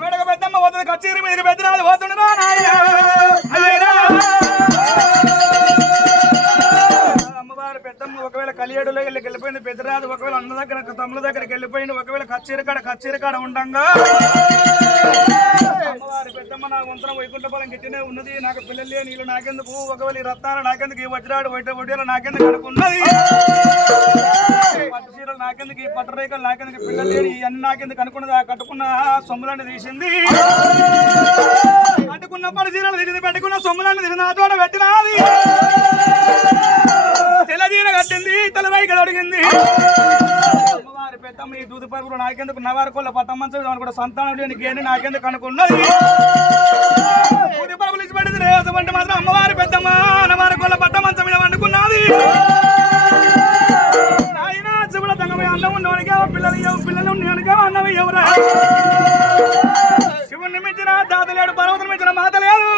మెడక పెద్దమ్మ పోతుంది కచేరి మీదకి పెద్దరాదు పోతుండరా నాయనా అమ్మవారు పెద్దమ్మ ఒకవేళ కలియేడులో వెళ్ళిపోయింది పెద్దరాదు ఒకవేళ అన్న దగ్గర తమ్ముల దగ్గరికి వెళ్ళిపోయింది ఒకవేళ కచేరి కాడ ఉండంగా అమ్మవారి పెద్దమ్మ నా వంతరం వైకుంఠ పొలం గిట్టినే ఉన్నది నాకు పిల్లలే నీళ్ళు నాకెందుకు ఒకవేళ ఈ రత్నాలు నాకెందుకు ఈ వజ్రాడు ఒడ్డీలు నాకెందుకు అనుకున్నది పట్టు చీరలు నాకెందుకు ఈ పట్టు రేఖలు నాకెందుకు పిల్లలు లేని అన్ని నాకెందుకు అనుకున్నది ఆ కట్టుకున్న సొమ్ములన్నీ తీసింది కట్టుకున్న పట్టు చీరలు తీసింది పెట్టుకున్న సొమ్ములన్నీ తీసింది ఆ తోట పెట్టినది తెల్ల చీర కట్టింది తెల్లరైకలు అడిగింది అమ్మవారి పెద్దమ్మ ఈ దూది పరుగులు నాకెందుకు నవారుకోళ్ళ పట్టమంచం కూడా సంతానం లేని గేని నాకెందుకు అనుకున్నది దూది పరుగులు ఇచ్చి పడింది రేవంటి మాత్రం అమ్మవారి పెద్దమ్మ నవారుకోళ్ళ పట్టమంచం మీద వండుకున్నది నాయనా శివుల తంగమే అన్నం ఉన్నవాడిగా పిల్లలు నేనుగా అన్నవి ఎవరా శివుణ్ణి మించిన తాత లేడు పర్వతం మించిన మాత లేదు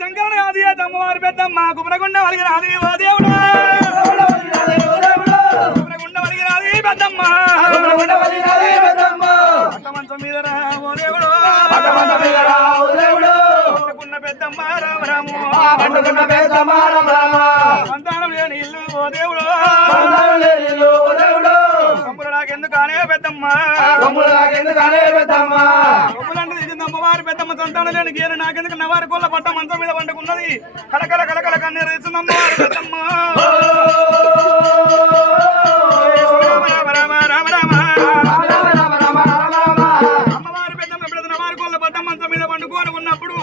శంకరుని ఆది అమ్మవారి పెద్దమ్మ గుమరగుండ వలిగినాది ఓ దేవుడా గుమరగుండ వలిగినాది పెద్దమ్మ పట్టమంచం మీద ఓ దేవుడు పట్టుకున్న పెద్దమ్మ రామరాము సంతానం లేని ఇల్లు ఓ దేవుడు సొమ్ములు నాకెందుకు అనే పెద్దమ్మ సొమ్ములంటే తీసింది అమ్మవారి పెద్దమ్మ సంతానం లేని గీరు నాకెందుకు నవారి కోళ్ళ పట్ట మంచం మీద వండుకున్నది కలకల కలకల కన్నీరు తీసింది అమ్మవారి పెద్దమ్మ అమ్మవారి పెద్దమ్మ ఎప్పుడైతే నవారి కోళ్ళ పట్ట మంచం మీద వండుకొని ఉన్నప్పుడు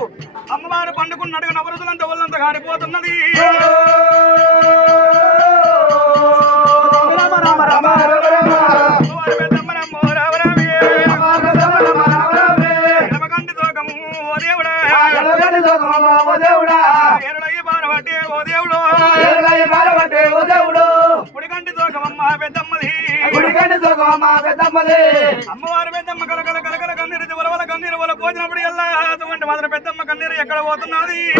అమ్మవారు పండుకున్నట్టుగా నవరతులంతా ఒళ్ళంతా కారిపోతున్నది అమ్మవారి పెద్దమ్మ కలకల కలకల కన్నీరు వలవల కన్నీరు వల పోసినప్పుడు ఎలా అటువంటి మాత్రం పెద్దమ్మ కన్నీరు ఎక్కడ పోతున్నది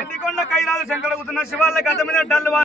ఎండికొండ కైలాస శంకర కూతున్న శివాలయ గత మీద డల్లు